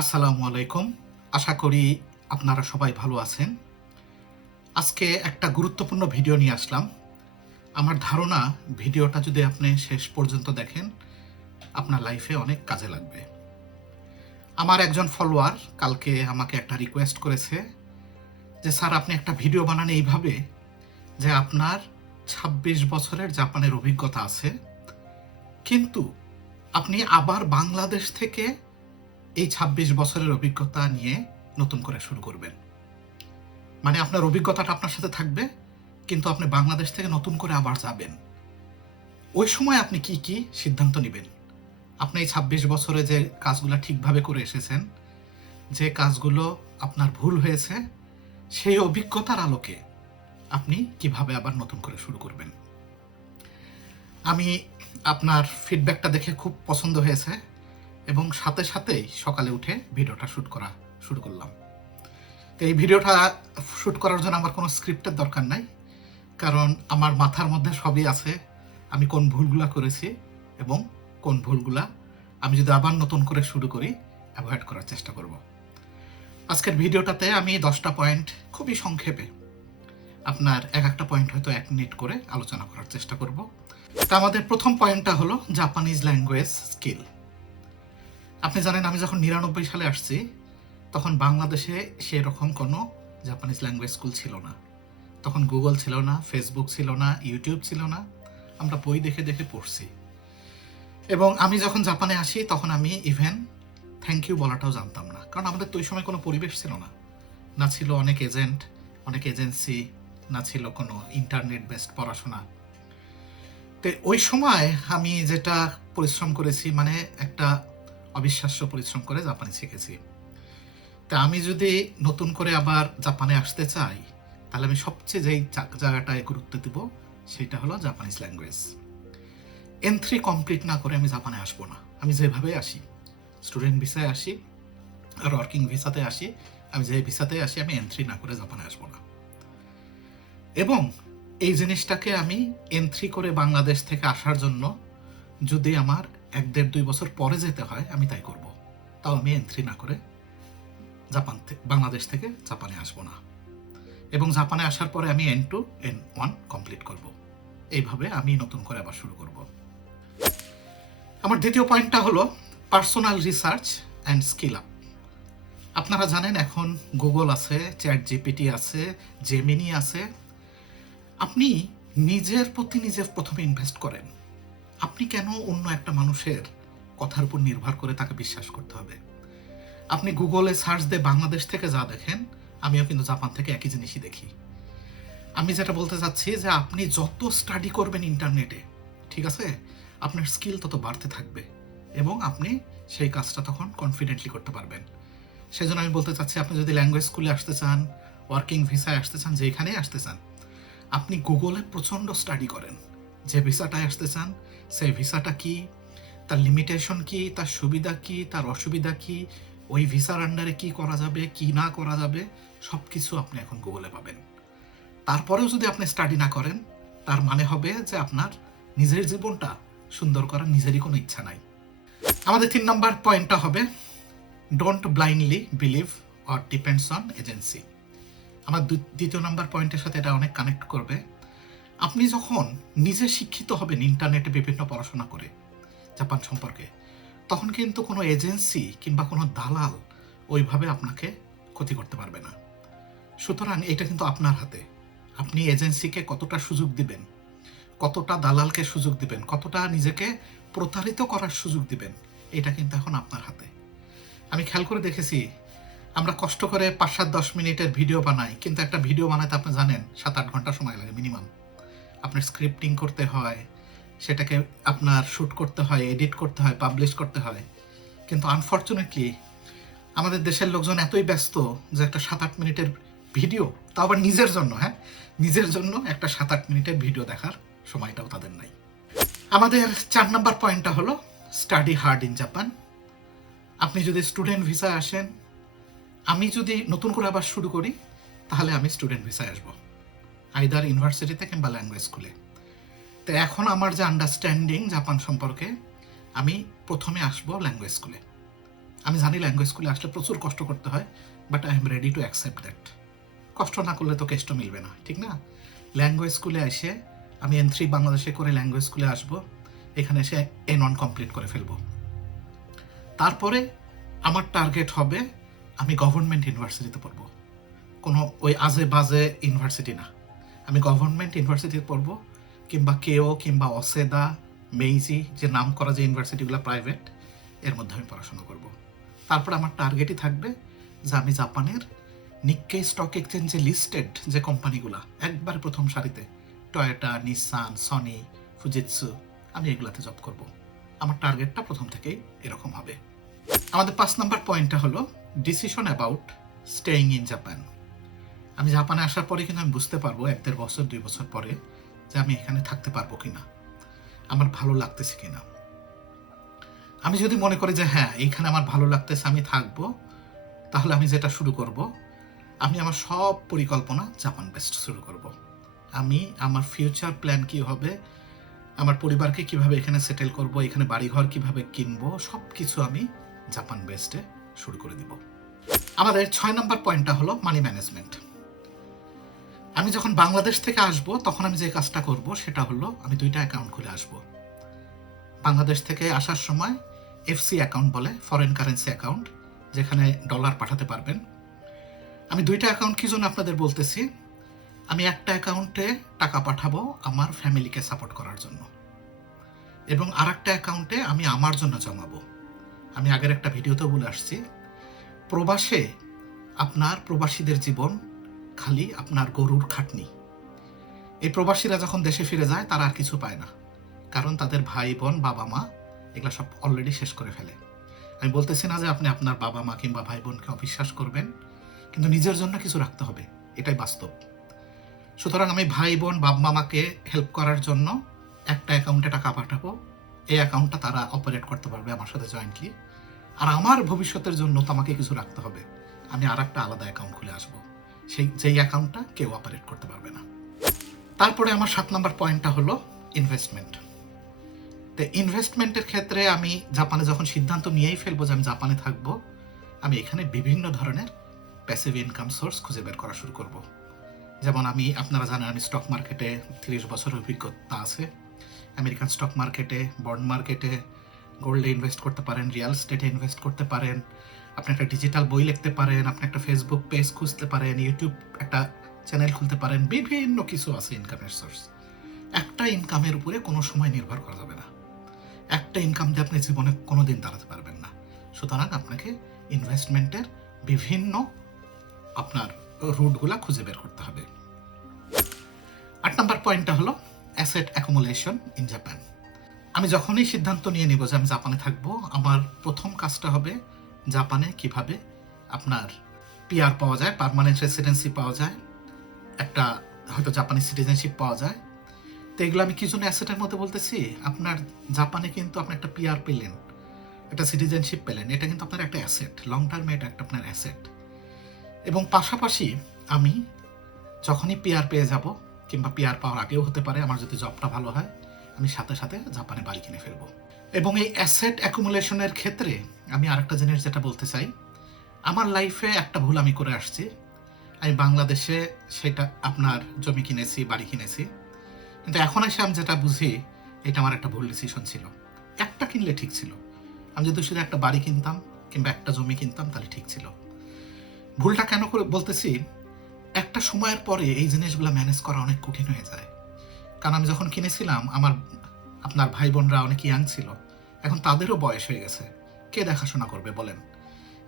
আসসালামু আলাইকুম। আশা করি আপনারা সবাই ভালো আছেন। আজকে একটা গুরুত্বপূর্ণ ভিডিও নিয়ে আসলাম। আমার ধারণা, ভিডিওটা যদি আপনি শেষ পর্যন্ত দেখেন, আপনার লাইফে অনেক কাজে লাগবে। আমার একজন ফলোয়ার কালকে আমাকে একটা রিকোয়েস্ট করেছে যে, স্যার, আপনি একটা ভিডিও বানান এইভাবে যে আপনার ২৬ বছরের জাপানের অভিজ্ঞতা আছে। কিন্তু আপনি আবার বাংলাদেশ থেকে এই ২৬ বছরের অভিজ্ঞতা নিয়ে নতুন করে শুরু করবেন। মানে আপনার অভিজ্ঞতাটা আপনার সাথে থাকবে, কিন্তু আপনি বাংলাদেশ থেকে নতুন করে আবার যাবেন। ওই সময় আপনি কি কি সিদ্ধান্ত নেবেন? আপনি এই ২৬ বছরে যে কাজগুলো ঠিকভাবে করে এসেছেন, যে কাজগুলো আপনার ভুল হয়েছে, সেই অভিজ্ঞতার আলোকে আপনি কীভাবে আবার নতুন করে শুরু করবেন? আমি আপনার ফিডব্যাকটা দেখে খুব পছন্দ হয়েছে। এবং সাথে সাথেই সকালে উঠে ভিডিওটা শ্যুট করা শুরু করলাম। তো এই ভিডিওটা শ্যুট করার জন্য আমার কোনো স্ক্রিপ্টের দরকার নাই, কারণ আমার মাথার মধ্যে সবই আছে আমি কোন ভুলগুলা করেছি এবং কোন ভুলগুলা আমি যদি আবার নতুন করে শুরু করি অ্যাভয়েড করার চেষ্টা করব। আজকের ভিডিওটাতে আমি দশটা পয়েন্ট খুবই সংক্ষেপে আপনার এক একটা পয়েন্ট হয়তো এক মিনিট করে আলোচনা করার চেষ্টা করব। তা আমাদের প্রথম পয়েন্টটা হলো জাপানিজ ল্যাঙ্গুয়েজ স্কিল আপনি জানেন, আমি যখন নিরানব্বই সালে আসছি, তখন বাংলাদেশে সেরকম কোনো জাপানিজ ল্যাঙ্গুয়েজ স্কুল ছিল না। তখন গুগল ছিল না ফেসবুক ছিল না ইউটিউব ছিল না। আমরা বই দেখে দেখে পড়ছি। এবং আমি যখন জাপানে আসি, তখন আমি ইভেন থ্যাংক ইউ বলাটাও জানতাম না। কারণ আমাদের তো ওই সময় কোনো পরিবেশ ছিল না। না ছিল অনেক এজেন্ট অনেক এজেন্সি না ছিল কোনো ইন্টারনেট বেসড পড়াশোনা। তো ওই সময় আমি যেটা পরিশ্রম করেছি মানে একটা অবিশ্বাস্য পরিশ্রম করে জাপানি শিখেছি। তা আমি যদি নতুন করে আবার জাপানে আসতে চাই, তাহলে আমি সবচেয়ে যেই জায়গাটায় গুরুত্ব দিব, সেটা হলো Japanese language N three complete না করে আমি জাপানে আসব না। আমি যেভাবে আসি স্টুডেন্ট ভিসায় আসি, আর ওয়ার্কিং ভিসাতে আসি, আমি যে ভিসাতে আসি, আমি এন থ্রি না করে জাপানে আসব না। এবং এই জিনিসটাকে আমি এন থ্রি করে বাংলাদেশ থেকে আসার জন্য যদি আমার এক দেড় দুই বছর পরে যেতে হয়, আমি তাই করব। তাও আমি এন্ট্রি না করে জাপান থেকে বাংলাদেশ থেকে জাপানে আসব না। এবং জাপানে আসার পরে আমি N two N one complete করব। এইভাবে আমি নতুন করে আবার শুরু করব। আমার দ্বিতীয় পয়েন্টটা হলো personal research and skill up আপনারা জানেন এখন গুগল আছে চ্যাট জিপিটি আছে জেমিনি আছে। আপনি নিজের প্রতি নিজে প্রথমে ইনভেস্ট করেন। আপনি কেন অন্য একটা মানুষের কথার উপর নির্ভর করে তাকে বিশ্বাস করতে হবে? আপনি গুগলে সার্চ দিয়ে বাংলাদেশ থেকে যা দেখেন, আমিও কিন্তু জাপান থেকে একই জিনিসই দেখি। আমি যেটা বলতে চাচ্ছি যে আপনি যত স্টাডি করবেন ইন্টারনেটে ঠিক আছে? আপনার স্কিল তত বাড়তে থাকবে এবং আপনি সেই কাজটা তখন কনফিডেন্টলি করতে পারবেন। সেই জন্য আমি বলতে চাচ্ছি, আপনি যদি ল্যাঙ্গুয়েজ স্কুলে আসতে চান ওয়ার্কিং ভিসায় আসতে চান, যেখানেই আসতে চান, আপনি গুগলে প্রচণ্ড স্টাডি করেন। যে ভিসাটায় আসতে চান সেই ভিসাটা কি? তার লিমিটেশন কি? তার সুবিধা কি? তার অসুবিধা কি? ওই ভিসার আন্ডারে কি করা যাবে? কি না করা যাবে? সব কিছু আপনি এখন গুগলে পাবেন। তারপরেও যদি আপনি স্টাডি না করেন, তার মানে হবে যে আপনার নিজের জীবনটা সুন্দর করার নিজেরই কোনো ইচ্ছা নাই। আমাদের তিন নম্বর পয়েন্টটা হবে don't blindly believe or depends on agency আমার দ্বিতীয় নম্বর পয়েন্টের সাথে এটা অনেক কানেক্ট করবে। আপনি যখন নিজে শিক্ষিত হবেন ইন্টারনেটে বিভিন্ন পড়াশোনা করে জাপান সম্পর্কে, তখন কিন্তু কোনো এজেন্সি কিংবা কোনো দালাল ওইভাবে আপনাকে ক্ষতি করতে পারবে না। সুতরাং এটা কিন্তু আপনার হাতে। আপনি এজেন্সিকে কতটা সুযোগ দিবেন, কতটা দালালকে সুযোগ দিবেন, কতটা নিজেকে প্রতারিত করার সুযোগ দিবেন, এটা কিন্তু এখন আপনার হাতে। আমি খেয়াল করে দেখেছি, আমরা কষ্ট করে পাঁচ সাত দশ মিনিটের ভিডিও বানাই, কিন্তু একটা ভিডিও বানাতে আপনি জানেন, সাত আট ঘণ্টা সময় লাগে মিনিমাম আপনার স্ক্রিপ্টিং করতে হয়, সেটাকে আপনার শ্যুট করতে হয় এডিট করতে হয় পাবলিশ করতে হয়। কিন্তু আনফর্চুনেটলি আমাদের দেশের লোকজন এতই ব্যস্ত যে একটা সাত আট মিনিটের ভিডিও তা আবার নিজের জন্য হ্যাঁ? নিজের জন্য একটা সাত আট মিনিটের ভিডিও দেখার সময়টাও তাদের নাই। আমাদের চার নম্বর পয়েন্টটা হলো স্টাডি হার্ড ইন জাপান আপনি যদি স্টুডেন্ট ভিসায় আসেন, আমি যদি নতুন করে আবার শুরু করি, তাহলে আমি স্টুডেন্ট ভিসায় আসব। আইদার ইউনিভার্সিটিতে কিংবা ল্যাঙ্গুয়েজ স্কুলে তো এখন আমার যে আন্ডারস্ট্যান্ডিং জাপান সম্পর্কে, আমি প্রথমে আসব ল্যাঙ্গুয়েজ স্কুলে আমি জানি ল্যাঙ্গুয়েজ স্কুলে আসলে প্রচুর কষ্ট করতে হয় but I am ready to accept that কষ্ট না করলে তো কেষ্ট মিলবে না, ঠিক না? ল্যাঙ্গুয়েজ স্কুলে এসে আমি এন থ্রি বাংলাদেশে করে ল্যাঙ্গুয়েজ স্কুলে আসব, এখানে এসে এ নন কমপ্লিট করে ফেলব। তারপরে আমার টার্গেট হবে আমি গভর্নমেন্ট ইউনিভার্সিটিতে পড়ব। কোনো ওই আজে বাজে ইউনিভার্সিটি না। আমি গভর্নমেন্ট ইউনিভার্সিটিতে পড়ব, কিংবা কেও কিংবা অসেদা, মেইজি, যে নাম করা যে ইউনিভার্সিটিগুলো প্রাইভেট এর মধ্যে আমি পড়াশোনা করব। তারপর আমার টার্গেটই থাকবে যে আমি জাপানের নিক্কে স্টক এক্সচেঞ্জে লিস্টেড যে কোম্পানিগুলো একবার প্রথম সারিতে টয়োটা নিসান সনি ফুজিৎসু আমি এগুলাতে জব করব। আমার টার্গেটটা প্রথম থেকেই এরকম হবে। আমাদের পাঁচ নাম্বার পয়েন্টটা হলো decision about staying in Japan আমি জাপানে আসার পরে কিন্তু আমি বুঝতে পারব এক দেড় বছর, দুই বছর পরে যে আমি এখানে থাকতে পারব কিনা। আমার ভালো লাগতেছে কিনা। আমি যদি মনে করি যে হ্যাঁ এইখানে আমার ভালো লাগতেছে, আমি থাকব, তাহলে আমি যেটা শুরু করব, আমি আমার সব পরিকল্পনা জাপান বেস্ট শুরু করব। আমি আমার ফিউচার প্ল্যান কি হবে, আমার পরিবারকে কীভাবে এখানে সেটেল করব, এখানে বাড়িঘর কীভাবে কিনবো সব কিছু আমি জাপান বেস্টে শুরু করে দিব। আমাদের ছয় নম্বর পয়েন্টটা হলো মানি ম্যানেজমেন্ট আমি যখন বাংলাদেশ থেকে আসব, তখন আমি যে কাজটা করব, সেটা হলো আমি দুইটা অ্যাকাউন্ট খুলে আসব। বাংলাদেশ থেকে আসার সময় এফসি অ্যাকাউন্ট বলে ফরেন কারেন্সি অ্যাকাউন্ট যেখানে ডলার পাঠাতে পারবেন। আমি দুইটা অ্যাকাউন্ট কি জন্য আপনাদের বলতেছি? আমি একটা অ্যাকাউন্টে টাকা পাঠাবো আমার ফ্যামিলিকে সাপোর্ট করার জন্য। এবং আর একটা অ্যাকাউন্টে আমি আমার জন্য জমাবো। আমি আগের একটা ভিডিওতেও বলে আসছি, প্রবাসে আপনার প্রবাসীদের জীবন খালি আপনার গরুর খাটনি। এই প্রবাসীরা যখন দেশে ফিরে যায়, তারা আর কিছু পায় না। কারণ তাদের ভাই, বোন, বাবা, মা, এগুলো সব অলরেডি শেষ করে ফেলে। আমি বলতেছি না যে আপনি আপনার বাবা মা কিংবা ভাই বোনকে অবিশ্বাস করবেন, কিন্তু নিজের জন্য কিছু রাখতে হবে। এটাই বাস্তব। সুতরাং আমি ভাই, বোন বাবা মামাকে হেল্প করার জন্য একটা অ্যাকাউন্টে টাকা পাঠাবো। এই অ্যাকাউন্টটা তারা অপারেট করতে পারবে আমার সাথে জয়েন্টলি আর আমার ভবিষ্যতের জন্য তো আমাকে কিছু রাখতে হবে। আমি আর একটা আলাদা অ্যাকাউন্ট খুলে আসব। সেই, যেই অ্যাকাউন্টটা কেউ অপারেট করতে পারবে না। তারপরে আমার সাত নম্বর পয়েন্টটা হলো ইনভেস্টমেন্ট তো ইনভেস্টমেন্টের ক্ষেত্রে আমি জাপানে যখন সিদ্ধান্ত নিয়েই ফেলব যে আমি জাপানে থাকব, আমি এখানে বিভিন্ন ধরনের প্যাসিভ ইনকাম সোর্স খুঁজে বের করা শুরু করব। যেমন আমি, আপনারা জানেন আমি স্টক মার্কেটে তিরিশ বছরের অভিজ্ঞতা আছে। আমেরিকান স্টক মার্কেটে বন্ড মার্কেটে গোল্ডে ইনভেস্ট করতে পারেন রিয়েল স্টেটে ইনভেস্ট করতে পারেন, আপনি একটা ডিজিটাল বই লিখতে পারেন, আপনি একটা ফেসবুক পেজ খুঁজতে পারেন ইউটিউব একটা চ্যানেল খুলতে পারেন, বিভিন্ন কিছু আছে ইনকামের সোর্স একটা ইনকামের উপরে কোনো সময় নির্ভর করা যাবে না। একটা ইনকাম দিয়ে আপনি জীবনে কোনো দিন দাঁড়াতে পারবেন না। সুতরাং আপনাকে ইনভেস্টমেন্টের বিভিন্ন আপনার রুটগুলা খুঁজে বের করতে হবে। আট নম্বর পয়েন্টটা হলো অ্যাসেট অ্যাকুমুলেশন ইন জাপান আমি যখনই সিদ্ধান্ত নিয়ে নিব যে আমি জাপানে থাকব, আমার প্রথম কাজটা হবে জাপানে কীভাবে আপনার পিআর পাওয়া যায় পারমানেন্ট রেসিডেন্সি পাওয়া যায়, একটা হয়তো জাপানি সিটিজেনশিপ পাওয়া যায়। তো এগুলো আমি কি জন্য অ্যাসেটের মধ্যে বলতেছি, আপনার জাপানে কিন্তু আপনি একটা পিআর পেলেন, একটা সিটিজেনশিপ পেলেন, এটা কিন্তু আপনার একটা অ্যাসেট লং টার্মে এটা একটা আপনার অ্যাসেট এবং পাশাপাশি আমি যখনই পিআর পেয়ে যাব, কিংবা পিআর পাওয়ার আগেও হতে পারে, আমার যদি জবটা ভালো হয় আমি সাথে সাথে জাপানে বাড়ি কিনে ফেলব। এবং এই অ্যাসেট অ্যাকুমুলেশনের ক্ষেত্রে আমি আরেকটা জিনিস যেটা বলতে চাই, আমার লাইফে একটা ভুল আমি করে আসছি। আমি বাংলাদেশে সেটা আপনার জমি কিনেছি, বাড়ি কিনেছি। কিন্তু এখন এসে আমি যেটা বুঝি, এটা আমার একটা ভুল ডিসিশন ছিল। একটা কিনলে ঠিক ছিল। আমি যদি শুধু একটা বাড়ি কিনতাম কিংবা একটা জমি কিনতাম, তাহলে ঠিক ছিল। ভুলটা কেন করে বলতেছি, একটা সময়ের পরে এই জিনিসগুলো ম্যানেজ করা অনেক কঠিন হয়ে যায়। কারণ আমি যখন কিনেছিলাম, আমার আপনার ভাই বোনরা অনেক ইয়াং ছিল, এখন তাদেরও বয়স হয়ে গেছে। কে দেখাশোনা করবে বলেন?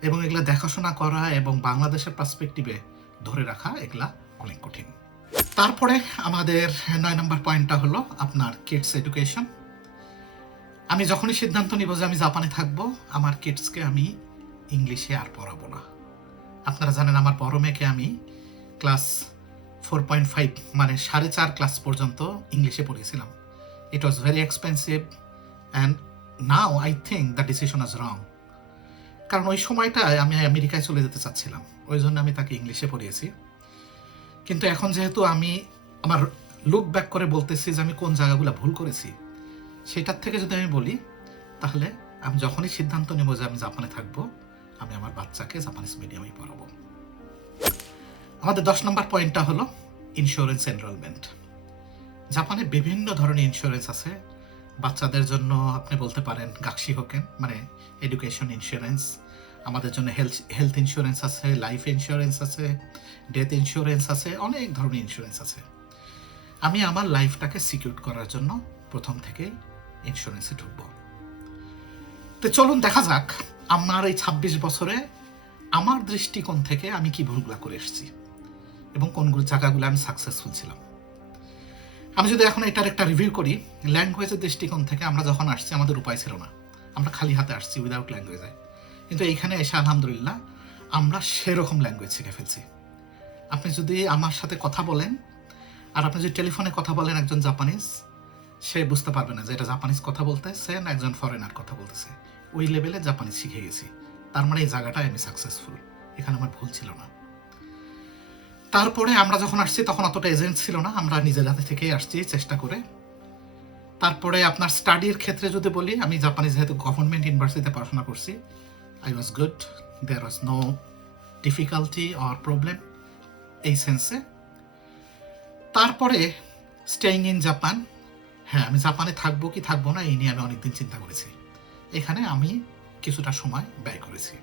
এবং এগুলা দেখাশোনা করা এবং বাংলাদেশের পার্সপেক্টিভে ধরে রাখা এগুলা অনেক কঠিন। তারপরে আমাদের নয় নম্বর পয়েন্টটা হলো আপনার কিডস এডুকেশন আমি যখনই সিদ্ধান্ত নিব যে আমি জাপানে থাকব, আমার কিডসকে আমি ইংলিশে আর পড়াবো না। আপনারা জানেন আমার বড় মেয়েকে আমি ক্লাস ফোর পয়েন্ট ফাইভ মানে সাড়ে চার ক্লাস পর্যন্ত ইংলিশে পড়িয়েছিলাম। It was very expensive and now I think the decision is wrong কারণ ওই সময়টায় আমি আমেরিকায় চলে যেতে চাচ্ছিলাম, ওই জন্য আমি তাকে ইংলিশে পড়িয়েছি। কিন্তু এখন যেহেতু আমি আমার লুক ব্যাক করে বলতেছি যে আমি কোন জায়গাগুলো ভুল করেছি, সেটার থেকে যদি আমি বলি, তাহলে আমি যখনই সিদ্ধান্ত নেব যে আমি জাপানে থাকব, আমি আমার বাচ্চাকে জাপানিজ মিডিয়ামে পড়াবো। আমাদের দশ নম্বর পয়েন্টটা হলো ইন্স্যুরেন্স এনরোলমেন্ট জাপানে বিভিন্ন ধরনের ইন্স্যুরেন্স আছে। বাচ্চাদের জন্য আপনি বলতে পারেন গাক্সি হোকেন মানে এডুকেশন ইন্স্যুরেন্স আমাদের জন্য হেলথ হেলথ ইন্স্যুরেন্স আছে লাইফ ইন্স্যুরেন্স আছে ডেথ ইন্স্যুরেন্স আছে, অনেক ধরনের ইন্স্যুরেন্স আছে। আমি আমার লাইফটাকে সিকিউর করার জন্য প্রথম থেকেই ইন্স্যুরেন্সে ঢুকবো। তো চলুন দেখা যাক আমার এই ছাব্বিশ বছরে আমার দৃষ্টিকোণ থেকে আমি কি ভুলগুলা করে এসেছি। এবং কোনগুলো জায়গাগুলো আমি সাকসেসফুল ছিলাম। আমি যদি এখন এটার একটা রিভিউ করি ল্যাঙ্গুয়েজের দৃষ্টিকোণ থেকে আমরা যখন আসছি, আমাদের উপায় ছিল না। আমরা খালি হাতে আসছি উইদাউট ল্যাঙ্গুয়েজে কিন্তু এইখানে এসে আলহামদুলিল্লাহ আমরা সেরকম ল্যাঙ্গুয়েজ শিখে ফেলছি। আপনি যদি আমার সাথে কথা বলেন, আর আপনি যদি টেলিফোনে কথা বলেন একজন জাপানিজ, সে বুঝতে পারবে না যে এটা জাপানিজ কথা বলতেছে না একজন ফরেনার কথা বলতেছে। ওই লেভেলে জাপানিজ শিখে গেছি। তার মানে এই জায়গাটায় আমি সাকসেসফুল এখানে আমার ভুল ছিল না। তারপরে আমরা যখন আসছি, তখন অতটা এজেন্ট ছিল না। আমরা নিজের হাতে থেকেই আসছি চেষ্টা করে। তারপরে আপনার স্টাডির ক্ষেত্রে যদি বলি, আমি জাপানিজ যেহেতু গভর্নমেন্ট ইউনিভার্সিটিতে পড়াশোনা করছি I was good there was no difficulty or problem এই সেন্সে তারপরে স্টেইং ইন জাপান হ্যাঁ আমি জাপানে থাকব কি থাকব না, এই নিয়ে আমি অনেকদিন চিন্তা করেছি। এখানে আমি কিছুটা সময় ব্যয় করেছি।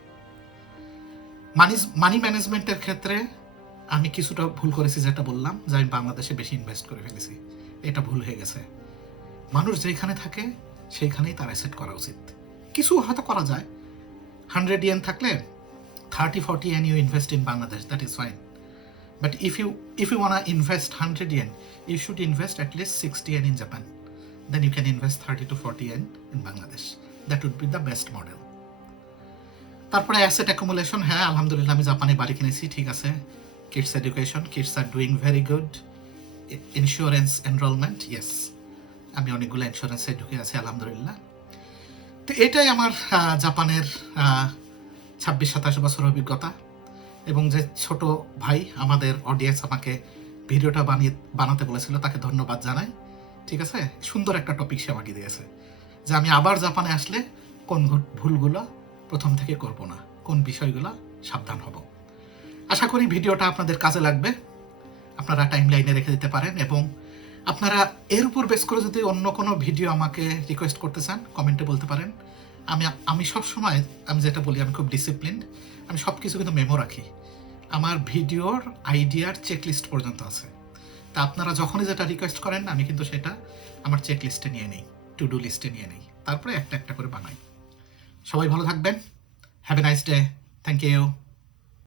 মানি মানি ম্যানেজমেন্টের ক্ষেত্রে আমি কিছুটা ভুল করেছি যেটা বললাম, যে আমি বাংলাদেশে বেশি ইনভেস্ট করে ফেলেছি। এটা ভুল হয়ে গেছে। মানুষ যেখানে থাকে, সেইখানেই তার অ্যাসেট করা উচিত। কিছু হয়তো করা যায়। হান্ড্রেড ইয়েন থাকলে thirty forty yen you invest in Bangladesh that is fine but if you if you wanna invest hundred yen you should invest at least sixty yen in Japan then you can invest 30 to 40 yen in Bangladesh. That would be the best model. তারপরে asset accumulation হ্যাঁ আলহামদুলিল্লাহ, আমি জাপানে বাড়ি কিনেছি, ঠিক আছে। Kids education kids are doing very good insurance enrollment yes আমি অনেকগুলো ইন্স্যুরেন্সে ঢুকে আছি, আলহামদুলিল্লাহ। তো এটাই আমার জাপানের ছাব্বিশ, সাতাশ বছর অভিজ্ঞতা। এবং যে ছোট ভাই আমাদের অডিয়েন্স আমাকে ভিডিওটা বানিয়ে, বানাতে বলেছিল, তাকে ধন্যবাদ জানাই। ঠিক আছে? সুন্দর একটা টপিক সে আমাকে দিয়েছে। যে আমি আবার জাপানে আসলে কোন ভুল- ভুলগুলো প্রথম থেকে করব না, কোন বিষয়গুলো সাবধান হব। আশা করি ভিডিওটা আপনাদের কাজে লাগবে। আপনারা টাইম লাইনে রেখে দিতে পারেন এবং আপনারা এর উপর বেস করে যদি অন্য কোনো ভিডিও আমাকে রিকোয়েস্ট করতে চান কমেন্টে বলতে পারেন। আমি আমি সব সময়, আমি যেটা বলি, আমি খুব ডিসিপ্লিন আমি সব কিছু কিন্তু মেমো রাখি। আমার ভিডিওর আইডিয়ার চেক লিস্ট পর্যন্ত আছে। তা আপনারা যখনই যেটা রিকোয়েস্ট করেন, আমি কিন্তু সেটা আমার চেক লিস্টে নিয়ে নিই টু ডু লিস্টে নিয়ে নিই। তারপরে একটা একটা করে বানাই। সবাই ভালো থাকবেন। Have a nice day thank you